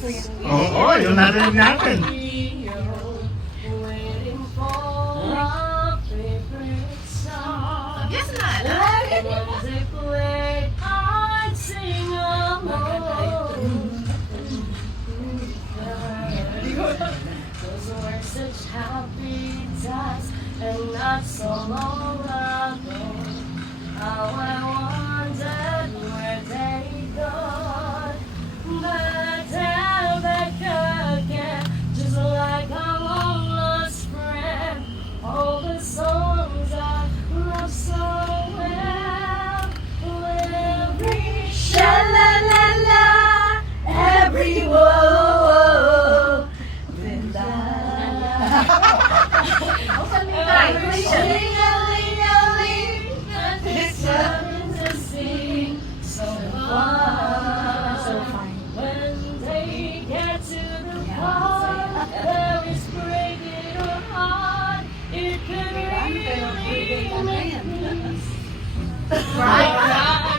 Oo, yung narinig natin. Yes na. Such happy times and not so long ago. How I wondered where they gone, but now back again, just like a long lost friend. All the songs I love so well, every sha la la la, every whoa. So fine. When they get to the part where it's breaking your heart, it can really make me cry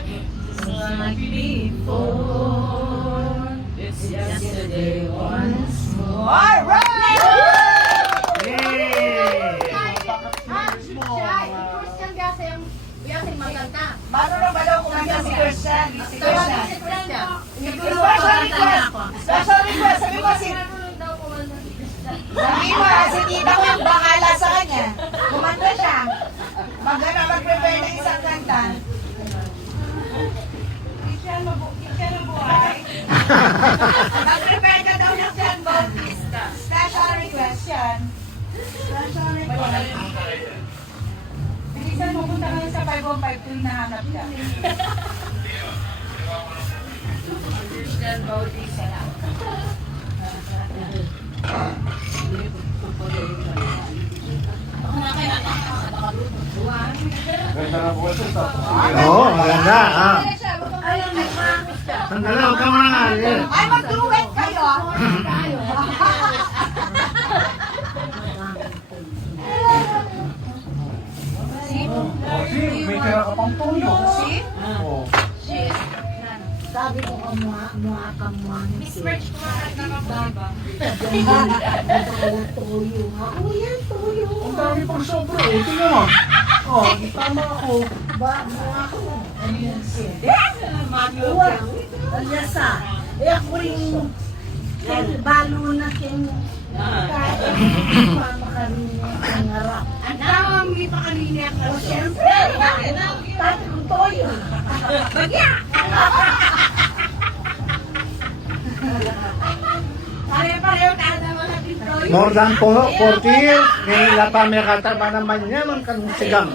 just like before. It's yesterday once more. All right! Marunong ba daw kumanta si Christian? Si Christian. Special request. Sabi mo si tita ko yung bahala sa kanya. Kumanta siya. Mag-prepare ng isang kanta. Christian ang buhay. Mag-prepare ka daw ng John Bautista. Special request yan. Special request. Bilisan mo, punta ka sa 515 kung hinahanap ka. Christian Bautista lang. Oo, maganda. Sandali, huwag ka muna nga. Ay, mag-duet kayo. May kaya ka pang tuyo. Oo. Sabi ko kamua ka mua. Miss Merch, kumakanta ka po, diba? Tuyo nga. Oh, yan, tuyo. Ang dami pang sobra eh. Tingnan mo. Oh, tama ako. Ba, mua ko. Ayan siya. Mami, Uwa. Alyasa. Eh, ako rin balo na kin. Mama kanina ang harap. ang dami pa kanina ka. O, siyempre. Tatlong toyo. Bagya! Pare-pareho ka na mga pintoy. More than 40 years. Nila pa may katama naman niya. Man kan sigang.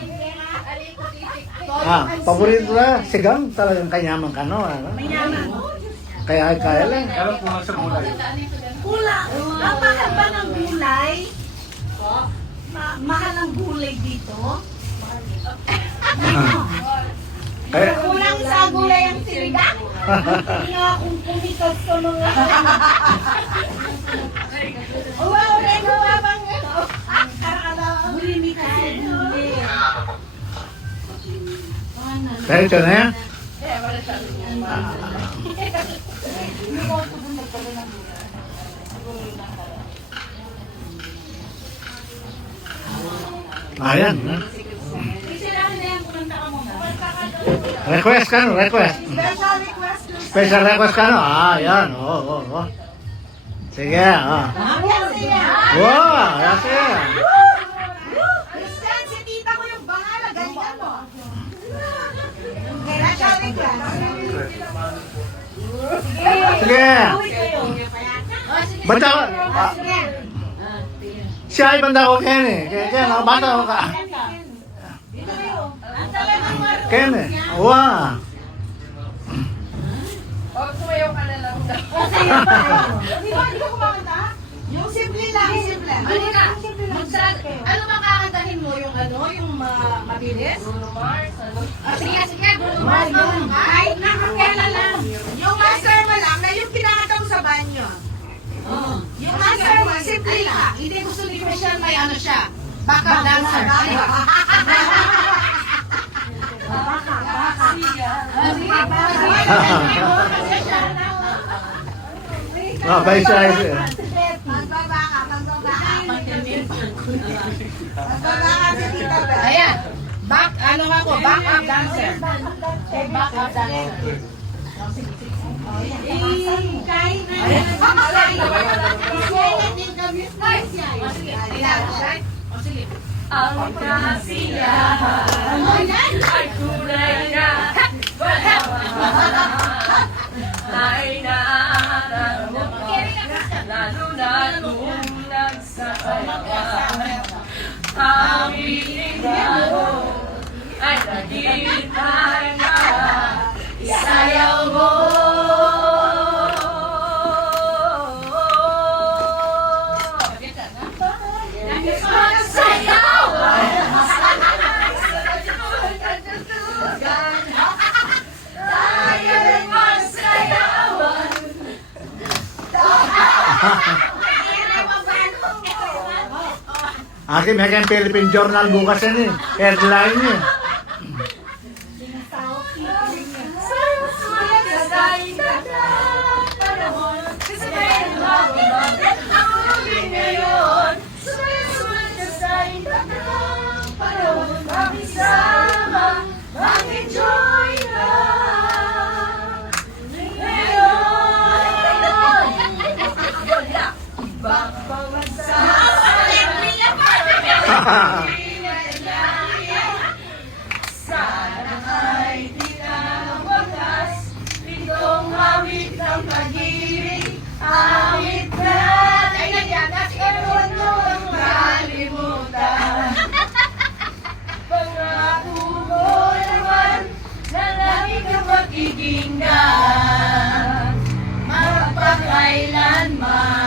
Paborito na. Sigang talagang kanyaman ka, no? Kaya lang. Alam ko nga sa gulay. Gula. Mahal ba ng gulay? Mahal ang gulay dito? Kaya, Kulang sa gulay ang siligang? Hindi nga akong pumitas sa mga... Uwa, bang... Bulimik kasi gulay. diretso na yan. Ayan. Request ka, no? Request. Special request. Special request ka, no? Ayan. Oo. Sige, Wow, sige. Christian, si tita ko yung bahala. Galingan mo. Special request. Sige. Banta ko. Siya ay banda ko, Ken eh. Kaya, bata ko ka. Ken eh. Wow. Sumayaw ka na lang. Di ba kumakanta? Yung simple lang, simple. Halika, ano ba kakantahin mo? Yung mabilis? Bruno Mars, sige, Bruno Mars. Ay, nakakailan lang. Yung master mo lang na yung pinakanta mo sa banyo. Yung master mo, simple lang. Hindi gusto ni Christian may ano siya. Backup dancer. Mabay siya. Magbaba ka, magbaba ka. Magbaba ka si Tita Beth. Ayan. Back, ano nga po? Back up dancer. Back up dancer. Kain na. Ang kasiyahan ay tunay na ay nararamdaman, lalo na kung nagsasawa. Ang piling mo ay naghihintay na isayaw mo. Akin, may kayong Philippine Journal bukas yan eh. Headline niya. Sana ay di na wagas itong awit ng pag-ibig, awit na nagkakaroon mong kalimutan. Pangako mo naman na lagi ka magiging magpakailanman.